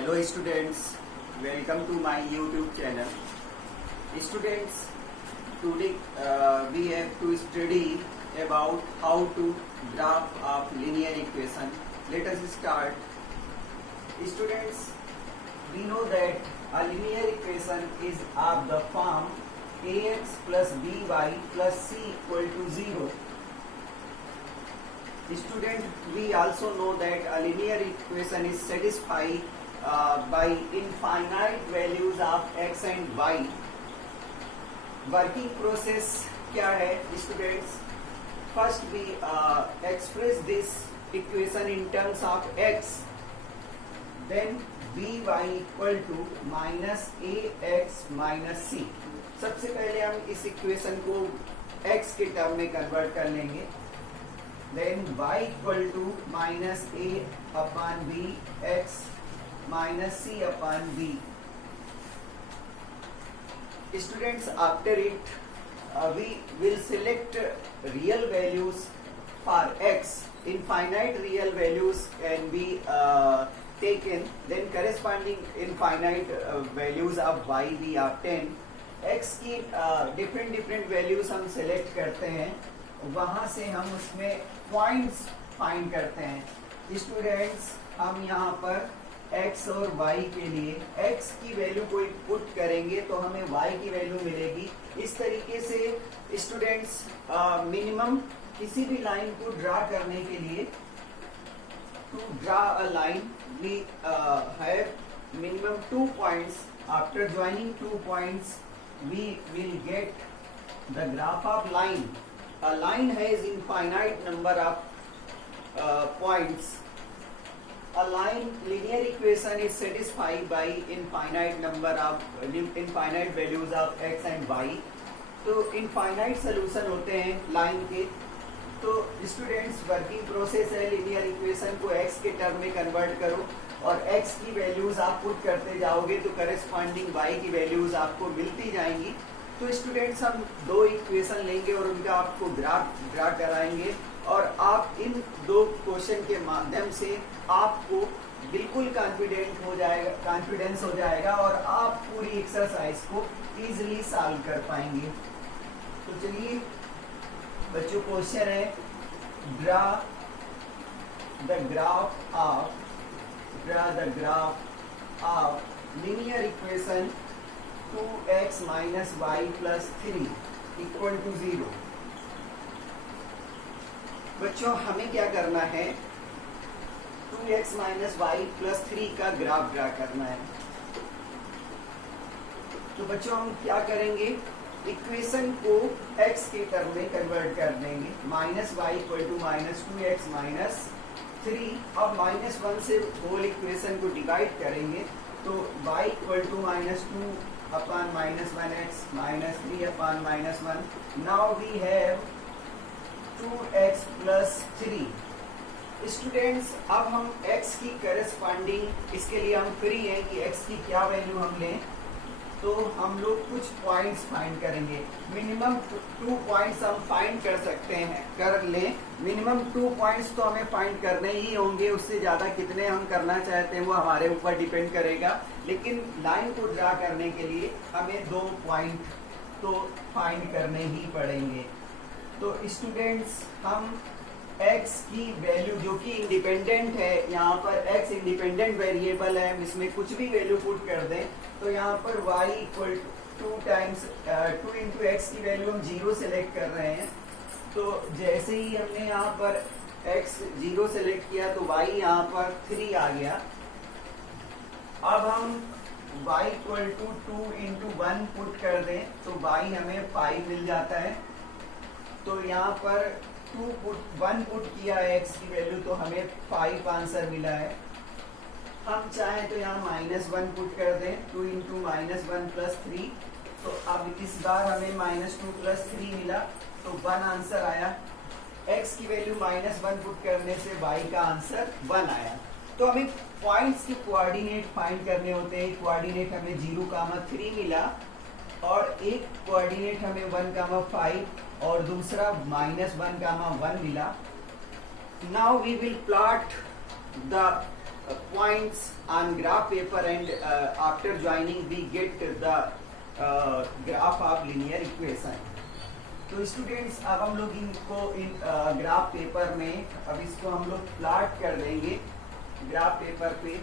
Hello students, welcome to my YouTube channel. Students, today we have to study about how to graph of linear equation. Let us start. Students, we know that a linear equation is of the form ax plus by plus c equal to 0. Student, we also know that a linear equation is satisfied by infinite values of x and y. Working process क्या है students? First we express this equation in terms of x. Then by equal to minus ax minus c. सबसे पहले हम इस equation को x के term में convert कर लेंगे. Then y equal to minus a upon b x minus c upon b. Students, after it we will select real values for x. Infinite real values can be taken. Then corresponding infinite values of y we obtain. x की different values हम select करते हैं, वहां से हम उसमें points find करते हैं. स्टूडेंट्स, हम यहाँ पर x और y के लिए x की वैल्यू को पुट करेंगे तो हमें y की वैल्यू मिलेगी. इस तरीके से स्टूडेंट्स मिनिमम किसी भी लाइन को ड्रा करने के लिए, to draw a line we have minimum 2 points. After joining 2 points we will get the graph of line. A line has infinite number of points. A line linear equation is satisfied by infinite number of infinite values of x and y. तो infinite solution होते हैं line के. तो students, working process है, linear equation को x के term में convert करो और x की वैल्यूज आप पुट करते जाओगे तो करस्पॉन्डिंग y की वैल्यूज आपको मिलती जाएंगी. तो स्टूडेंट्स, हम 2 इक्वेशन लेंगे और उनका आपको ग्राफ ड्रा कराएंगे और आप इन 2 क्वेश्चन के माध्यम से आपको बिल्कुल कॉन्फिडेंस हो जाएगा और आप पूरी एक्सरसाइज को इजीली सॉल्व कर पाएंगे. तो चलिए बच्चों, क्वेश्चन है draw the graph of linear equation 2x minus y plus 3 equal to 0. बच्चों, हमें क्या करना है? 2x minus y plus 3 का ग्राफ ड्रा करना है. तो बच्चों, हम क्या करेंगे? इक्वेशन को x के टर्म में कन्वर्ट कर देंगे. Minus y equal to minus 2x minus 3 और माइनस 1 से होल इक्वेशन को डिवाइड करेंगे तो y equal to minus 2 upon minus 1x minus 3 upon minus 1. Now we have 2x plus 3. Students, अब हम x की करस्पॉन्डिंग, इसके लिए हम फ्री हैं कि x की क्या वैल्यू हम लें. तो हम लोग कुछ पॉइंट्स फाइंड करेंगे. मिनिमम 2 पॉइंट्स हम फाइंड कर सकते हैं, कर लें. मिनिमम 2 पॉइंट्स तो हमें फाइंड करने ही होंगे. उससे ज्यादा कितने हम करना चाहते हैं वो हमारे ऊपर डिपेंड करेगा. लेकिन लाइन को ड्रा करने के लिए हमें 2 पॉइंट तो फाइंड करने ही पड़ेंगे. तो स्टूडेंट्स, हम x की वैल्यू जो कि इंडिपेंडेंट है, यहाँ पर x इंडिपेंडेंट वेरिएबल है, इसमें कुछ भी वैल्यू पुट कर दें तो यहाँ पर y equal to 2 into x की वैल्यू हम 0 सेलेक्ट कर रहे हैं. तो जैसे ही हमने यहाँ पर x 0 सेलेक्ट किया तो y यहाँ पर 3 आ गया. अब हम y equal to 2 into 1 put कर दें तो y हमें 5 मिल जाता है. तो यहाँ पर 1 पुट किया है x की वैल्यू तो हमें 5 आंसर मिला है. हम चाहें तो यहाँ माइनस 1 पुट कर दें. 2 इंटू माइनस 1 प्लस 3. तो अब इस बार हमें माइनस 2 प्लस 3 मिला तो 1 आंसर आया. x की वैल्यू माइनस 1 पुट करने से y का आंसर 1 आया. तो हमें पॉइंट्स के कोऑर्डिनेट फाइंड करने होते हैं. कोऑर्डिनेट हमें 0,3 मिला और एक कोऑर्डिनेट हमें 1,5 और दूसरा -1,1 मिला. Now we will plot the points on graph paper and after joining we get the graph of linear equation. तो स्टूडेंट्स अब हम लोग इनको इन ग्राफ पेपर में अब इसको हम लोग प्लॉट कर देंगे ग्राफ पेपर पे।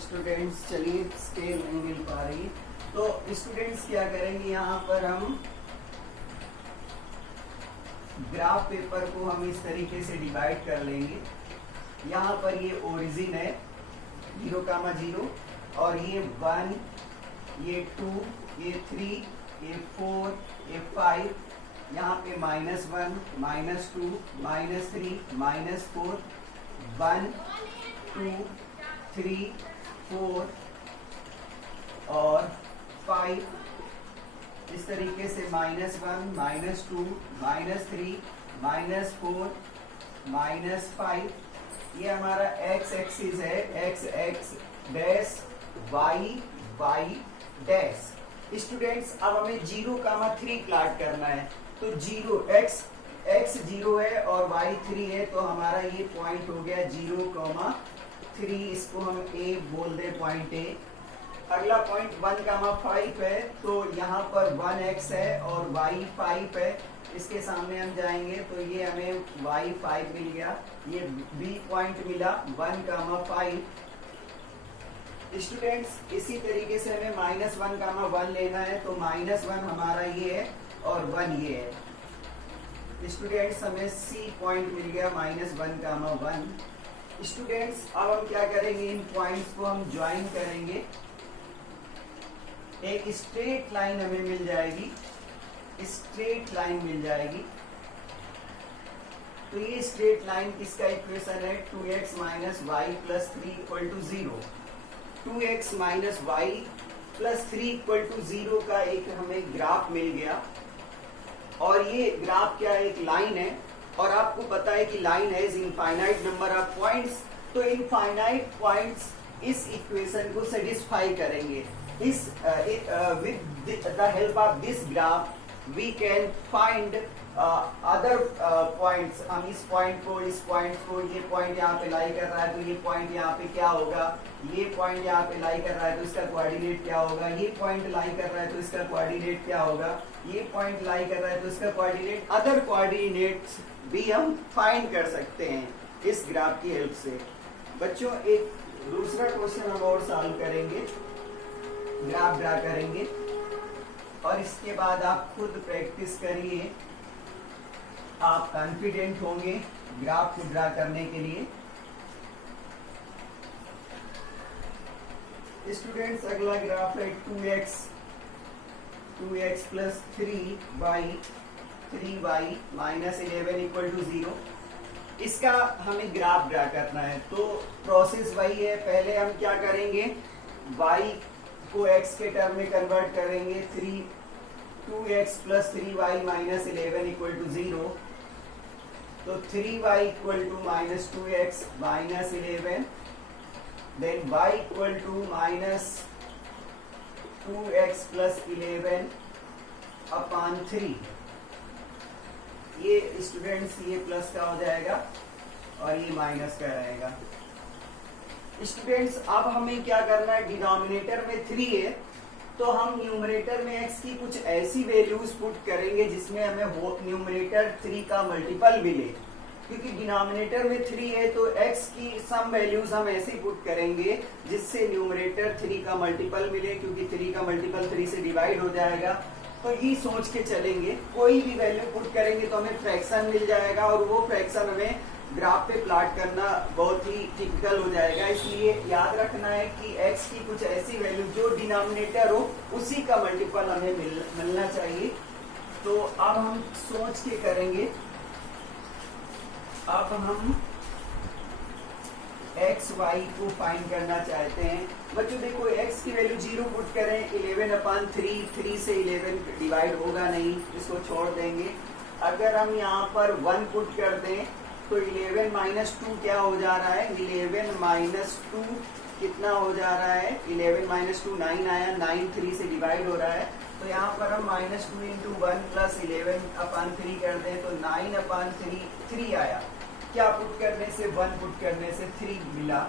स्टूडेंट्स चलिए स्केल नहीं मिल पा रही, तो स्टूडेंट्स क्या करेंगे, यहाँ पर हम ग्राफ पेपर को हम इस तरीके से डिवाइड कर लेंगे। यहाँ पर ये ओरिजिन है 0,0 और ये 1, ये 2, ये 3, ये 4, ये 5, यहाँ पे -1, -2, -3, -4, 1, 2, 3, 4 और 5, इस तरीके से -1, -2, -3, -4, -5, ये हमारा x एक्सिस है, x dash y dash. Students अब हमें 0,3 प्लॉट करना है, तो x 0 है और y 3 है, तो हमारा ये पॉइंट हो गया 0,3, इसको हम a बोल दे पॉइंट a। अगला पॉइंट 1,5 है, तो यहाँ पर 1x है और y 5 है, इसके सामने हम जाएंगे तो ये हमें y 5 मिल गया, ये b पॉइंट मिला 1,5। स्टूडेंट्स इसी तरीके से हमें -1,1 लेना है, तो -1 हमारा ये है और 1 ये है। स्टूडेंट्स हमें c पॉइंट मिल गया -1,1। स्टूडेंट्स अब हम क्या करेंगे, इन पॉइंट्स को हम ज्वाइन करेंगे, एक स्ट्रेट लाइन हमें मिल जाएगी, स्ट्रेट लाइन मिल जाएगी। तो ये स्ट्रेट लाइन किसका इक्वेशन है, 2x - y + 3 = 0। 2x - y + 3 = 0 का एक हमें ग्राफ मिल गया, और ये ग्राफ क्या है, एक लाइन है, और आपको पता है कि line has infinite number of points, तो इनफाइनाइट पॉइंट्स इस इक्वेशन को सेटिस्फाई करेंगे। इस with the help of this graph we can find other points। हम इस पॉइंट को, ये पॉइंट यहाँ पे लाई कर रहा है, तो ये पॉइंट यहाँ पे क्या होगा, ये पॉइंट यहाँ पे लाई कर रहा है तो इसका कोऑर्डिनेट क्या होगा, ये पॉइंट लाई कर रहा है तो इसका कोऑर्डिनेट क्या होगा, ये पॉइंट लाई कर रहा है तो इसका कोऑर्डिनेट, अदर कोऑर्डिनेट्स भी हम फाइंड कर सकते हैं इस ग्राफ की हेल्प से। बच्चों एक दूसरा क्वेश्चन हम और सॉल्व करेंगे, ग्राफ ड्रा करेंगे, और इसके बाद आप खुद प्रैक्टिस करिए, आप कॉन्फिडेंट होंगे ग्राफ को ड्रा करने के लिए। स्टूडेंट्स अगला ग्राफ है 2x + 3y -11 = 0। इसका हमें ग्राफ ड्रा करना है, तो प्रोसेस वही है, पहले हम क्या करेंगे, y को x के टर्म में कन्वर्ट करेंगे, 2x + 3y -11 = 0, तो 3y = -2x -11, then y = -2x + 11/3। ये स्टूडेंट्स ये प्लस का हो जाएगा और ये माइनस का रहेगा। स्टूडेंट्स अब हमें क्या करना है, डिनोमिनेटर में 3 है, तो हम न्यूमरेटर में x की कुछ ऐसी वैल्यूज पुट करेंगे जिसमें हमें न्यूमरेटर 3 का मल्टीपल मिले, क्योंकि डिनोमिनेटर में 3 है तो x की सम वैल्यूज हम ऐसे पुट करेंगे जिससे न्यूमरेटर 3 का मल्टीपल मिले, क्योंकि 3 का मल्टीपल 3 से डिवाइड हो जाएगा। तो ये सोच के चलेंगे, कोई भी वैल्यू पुट करेंगे तो हमें फ्रैक्शन मिल जाएगा, और वो फ्रैक्शन हमें ग्राफ पे प्लॉट करना बहुत ही टिपिकल हो जाएगा। इसलिए याद रखना है कि x की कुछ ऐसी वैल्यू जो डिनोमिनेटर हो उसी का मल्टीपल हमें मिलना चाहिए। तो अब हम सोच के करेंगे, अब हम x y को फाइंड करना चाहते हैं। बच्चों देखो x की वैल्यू 0 पुट करें, 11/3, 3 से 11 डिवाइड होगा नहीं, इसको छोड़ देंगे। अगर हम यहाँ पर 1 पुट कर दें तो 11 - 2 क्या हो जा रहा है, 11 - 2 कितना हो जा रहा है, 11 - 2 9 आया, 9 3 से डिवाइड हो रहा है, तो यहाँ पर हम माइनस 2 इंटू 1 प्लस 11/3 कर दें तो 9/3 आया। क्या पुट करने से? 1 पुट करने से 3 मिला।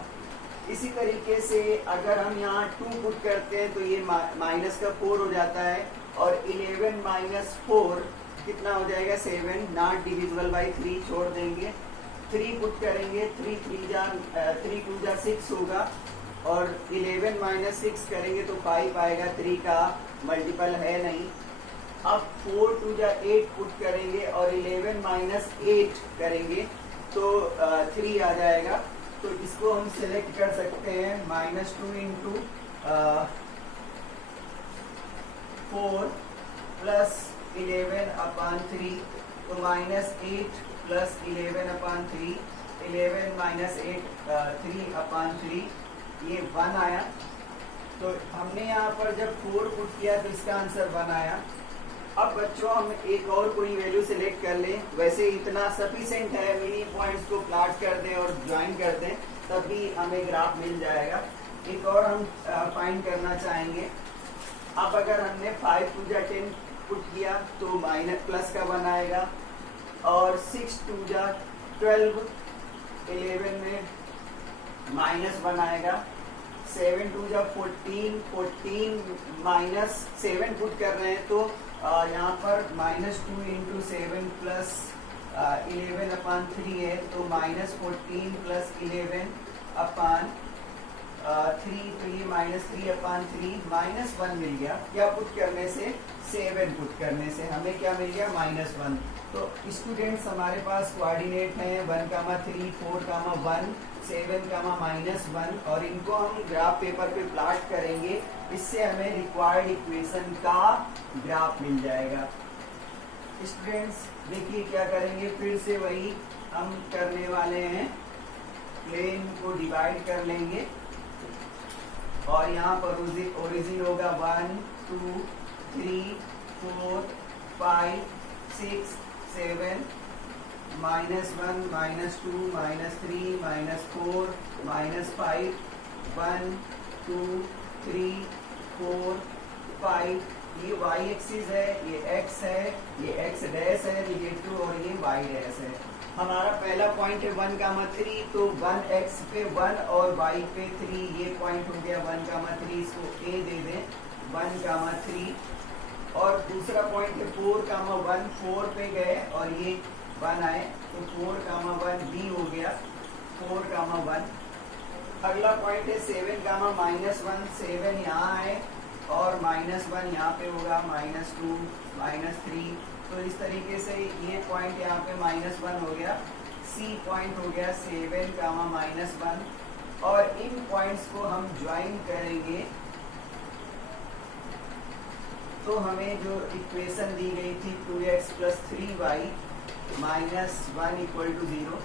इसी तरीके से अगर हम यहाँ 2 पुट करते हैं तो ये माइनस का 4 हो जाता है और 11 माइनस 4 कितना हो जाएगा? 7। नॉट डिविजिबल बाई 3 छोड़ देंगे। 3 पुट करेंगे, 3 2 जा 6 होगा और 11 माइनस 6 करेंगे तो 5 आएगा। 3 का मल्टीपल है नहीं। अब 4 2 जा 8 पुट करेंगे और 11 माइनस 8 करेंगे तो 3 आ जाएगा। तो इसको हम सिलेक्ट कर सकते हैं -2 इंटू 4 प्लस 11/3 तो -8 प्लस 11/3 11 माइनस 8 3/3 ये 1 आया। तो हमने यहाँ पर जब 4 पुट किया तो इसका आंसर 1 आया। अब बच्चों हम एक और कोई वैल्यू सिलेक्ट कर लें। वैसे इतना सफिशिएंट है, मिनी पॉइंट्स को प्लॉट कर दें और ज्वाइन कर दें तब भी हमें ग्राफ मिल जाएगा। एक और हम फाइंड करना चाहेंगे। अब अगर हमने 5 2 जा 10 पुट किया तो माइनस प्लस का 1 आएगा और 6 2 जा 12 11 में -1 आएगा। 7 2 जा 14 माइनस 7 पुट कर रहे हैं तो यहाँ पर -2 इंटू 7 प्लस 11/3 है तो -14 प्लस 11/3 तो ये -3/3 -1 मिल गया। क्या पुट करने से? 7 पुट करने से हमें क्या मिल गया? -1। तो स्टूडेंट्स हमारे पास कोऑर्डिनेट हैं 1,3 4,1 7, -1 और इनको हम ग्राफ पेपर पे प्लॉट करेंगे। इससे हमें रिक्वायर्ड इक्वेशन का ग्राफ मिल जाएगा। स्टूडेंट्स देखिए क्या करेंगे, फिर से वही हम करने वाले हैं। प्लेन को डिवाइड कर लेंगे और यहाँ पर ओरिजिन होगा 1 2 3 4 5 6 7 -1 -2 -3 -4 -5 1 2 3 4 5 ये y एक्सिस है, ये x है, ये x डैश है रिलेटिव और ये y डैश है। हमारा पहला पॉइंट है 1,3 तो 1x पे 1 और y पे 3 ये पॉइंट हो गया 1,3 इसको a दे दें 1,3 और दूसरा पॉइंट है 4,1 4 पे गए और ये 1 आए तो 4,1 b हो गया 4,1। अगला पॉइंट है 7,-1 7 यहाँ है और -1 यहाँ पे होगा -2 -3 तो इस तरीके से ये पॉइंट यहाँ पे -1 हो गया। C पॉइंट हो गया 7,-1 और इन पॉइंट्स को हम ज्वाइन करेंगे तो हमें जो इक्वेशन दी गई थी 2x + 3y -1 = 0।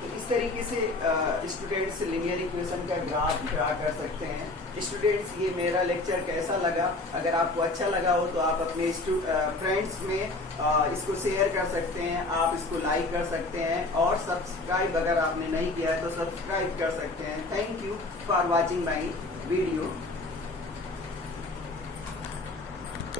तो इस तरीके से स्टूडेंट्स लिनियर इक्वेशन का ग्राफ ड्रा कर सकते हैं। स्टूडेंट्स ये मेरा लेक्चर कैसा लगा? अगर आपको अच्छा लगा हो तो आप अपने फ्रेंड्स में इसको शेयर कर सकते हैं, आप इसको लाइक कर सकते हैं और सब्सक्राइब अगर आपने नहीं किया है तो सब्सक्राइब कर सकते हैं। Thank you for watching my video.